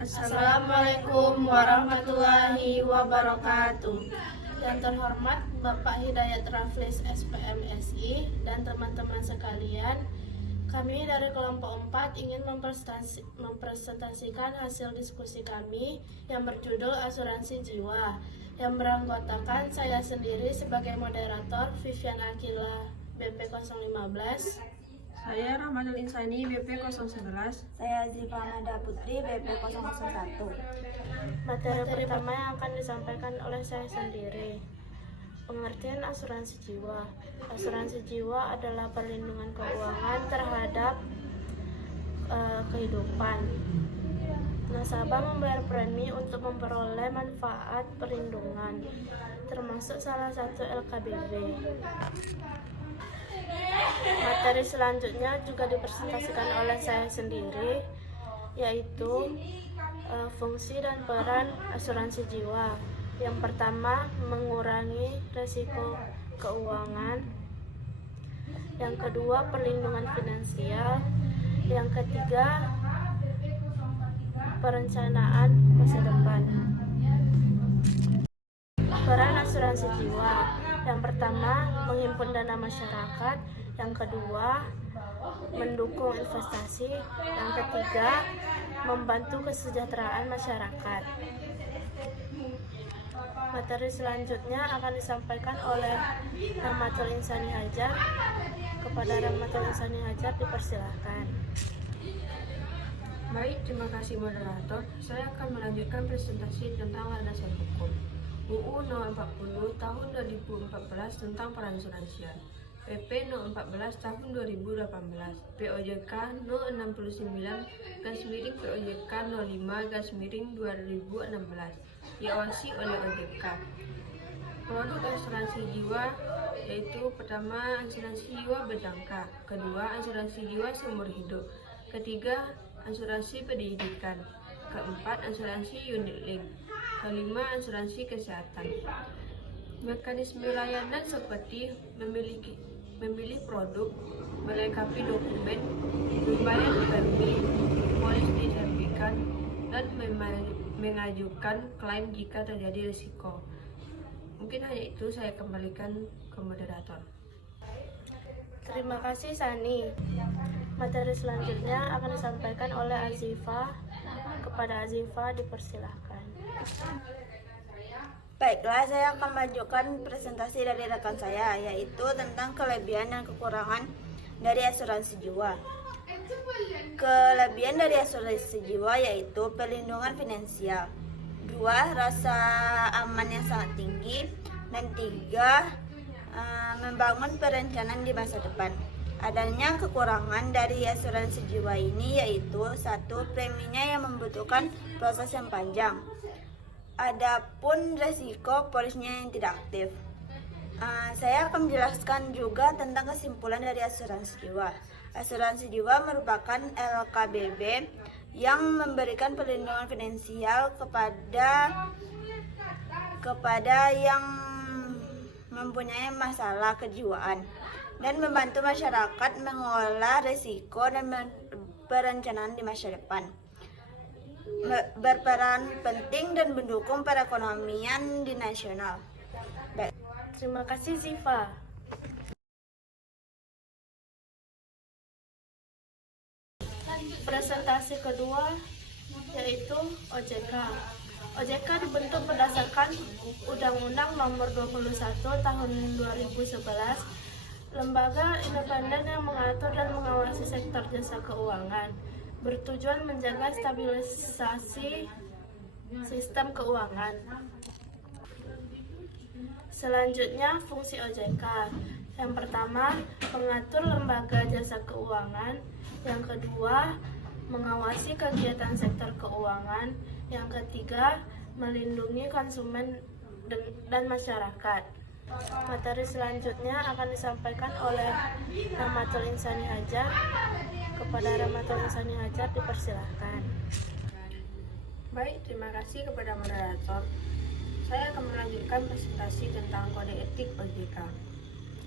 Assalamualaikum warahmatullahi wabarakatuh. Yang terhormat Bapak Hidayat Raflis SPMSI dan teman-teman sekalian, kami dari kelompok 4 ingin mempresentasikan hasil diskusi kami yang berjudul Asuransi Jiwa, yang beranggotakan saya sendiri sebagai moderator, Vivian Akila BP 015, Saya Rahmatul Insani BP 011. Saya Ziva Mada Putri BP 001. Materi pertama yang akan disampaikan oleh saya sendiri. Pengertian asuransi jiwa. Asuransi jiwa adalah perlindungan keuangan terhadap kehidupan. Nasabah membayar premi untuk memperoleh manfaat perlindungan, termasuk salah satu LKBB. Materi selanjutnya juga dipresentasikan oleh saya sendiri, yaitu fungsi dan peran asuransi jiwa. Yang pertama, mengurangi risiko keuangan. Yang kedua, perlindungan finansial. Yang ketiga, perencanaan masa depan. Peran asuransi jiwa. Yang pertama, menghimpun dana masyarakat. Yang kedua, mendukung investasi. Yang ketiga, membantu kesejahteraan masyarakat. Materi selanjutnya akan disampaikan oleh Rahmatul Insani Hajar. Kepada Rahmatul Insani Hajar dipersilahkan. Baik, terima kasih moderator. Saya akan melanjutkan presentasi tentang landasan hukum. UU No. 40 Tahun 2014 tentang Perasuransian, PP No. 14 Tahun 2018, POJK No. 69/POJK 05/2016, diawasi oleh OJK. Produk asuransi jiwa yaitu pertama, asuransi jiwa berjangka, kedua, asuransi jiwa seumur hidup, ketiga, asuransi pendidikan, keempat, asuransi unit link, kelima, asuransi kesehatan. Mekanisme layanan seperti memilih produk, melengkapi dokumen, membayar premi, polis disertifikat, dan mengajukan klaim jika terjadi risiko. Mungkin hanya itu, saya kembalikan ke moderator. Terima kasih Sani. Materi selanjutnya akan disampaikan oleh Azifa. Kepada Azifa dipersilahkan. Baiklah, saya akan mengajukan presentasi dari rekan saya, yaitu tentang kelebihan dan kekurangan dari asuransi jiwa. Kelebihan dari asuransi jiwa yaitu perlindungan finansial, 2, rasa aman yang sangat tinggi, dan 3, membangun perencanaan di masa depan. Adanya kekurangan dari asuransi jiwa ini yaitu 1, preminya yang membutuhkan proses yang panjang. Adapun resiko polisnya yang tidak aktif. Saya akan menjelaskan juga tentang kesimpulan dari asuransi jiwa. Asuransi jiwa merupakan LKBB yang memberikan perlindungan finansial kepada yang mempunyai masalah kejiwaan dan membantu masyarakat mengelola risiko dan perencanaan di masa depan. Berperan penting dan mendukung perekonomian di nasional. Baik. Terima kasih Ziva. Presentasi kedua yaitu OJK. OJK dibentuk berdasarkan Undang-Undang Nomor 21 Tahun 2011, lembaga independen yang mengatur dan mengawasi sektor jasa keuangan, bertujuan menjaga stabilisasi sistem keuangan. Selanjutnya, fungsi OJK. Yang pertama, mengatur lembaga jasa keuangan. Yang kedua, mengawasi kegiatan sektor keuangan. Yang ketiga, melindungi konsumen dan masyarakat. Materi selanjutnya akan disampaikan oleh Rahmatul Insani Hajar. Kepada Rahmatul Insani Hajar dipersilahkan. Baik, terima kasih kepada moderator. Saya akan melanjutkan presentasi tentang kode etik OJK.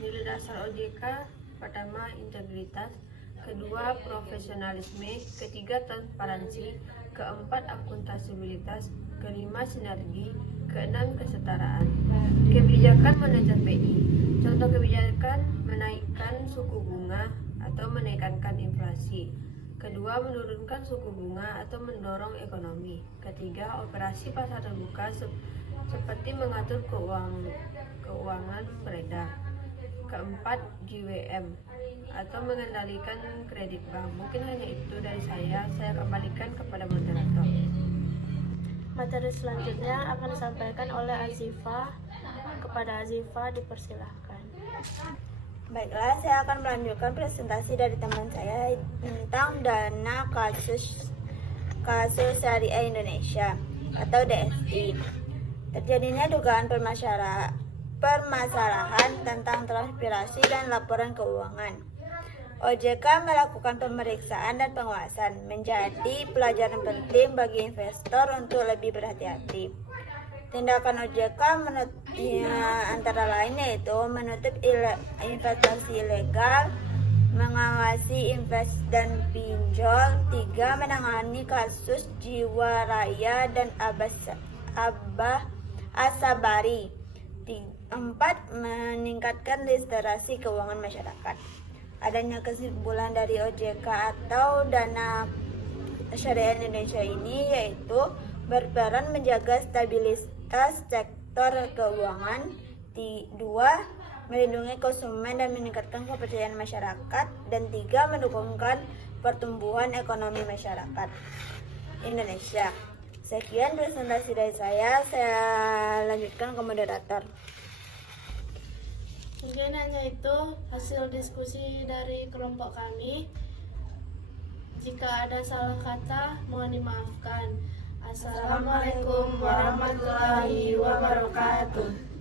Nilai dasar OJK, pertama, integritas, kedua, profesionalisme, ketiga, transparansi, keempat akuntabilitas, kelima sinergi, keenam kesetaraan. Kebijakan moneter BI. Contoh kebijakan menaikkan suku bunga atau menaikkan inflasi. Kedua, menurunkan suku bunga atau mendorong ekonomi. Ketiga, operasi pasar terbuka seperti mengatur keuangan beredar. Keempat, GWM atau mengendalikan kredit bank. Mungkin hanya itu dari saya kembalikan kepada moderator. Materi selanjutnya akan disampaikan oleh Azifah. Kepada Azifah dipersilahkan. Baiklah, saya akan melanjutkan presentasi dari teman saya tentang dana kasus syariah Indonesia atau DSI. Terjadinya dugaan permasalahan tentang transparansi dan laporan keuangan. OJK melakukan pemeriksaan dan pengawasan menjadi pelajaran penting bagi investor untuk lebih berhati-hati. Tindakan OJK antara lain yaitu menutup investasi ilegal, mengawasi invest dan pinjol, 3. Menangani kasus Jiwaraya dan Asabari, 4. Meningkatkan literasi keuangan masyarakat. Adanya kesimpulan dari OJK atau dana syariah Indonesia ini yaitu berperan menjaga stabilitas sektor keuangan, 2. Melindungi konsumen dan meningkatkan kepercayaan masyarakat, dan 3. Mendukungkan pertumbuhan ekonomi masyarakat Indonesia. Sekian presentasi dari saya lanjutkan ke moderator. Mungkin hanya itu hasil diskusi dari kelompok kami. Jika ada salah kata, mohon dimaafkan. Assalamualaikum warahmatullahi wabarakatuh.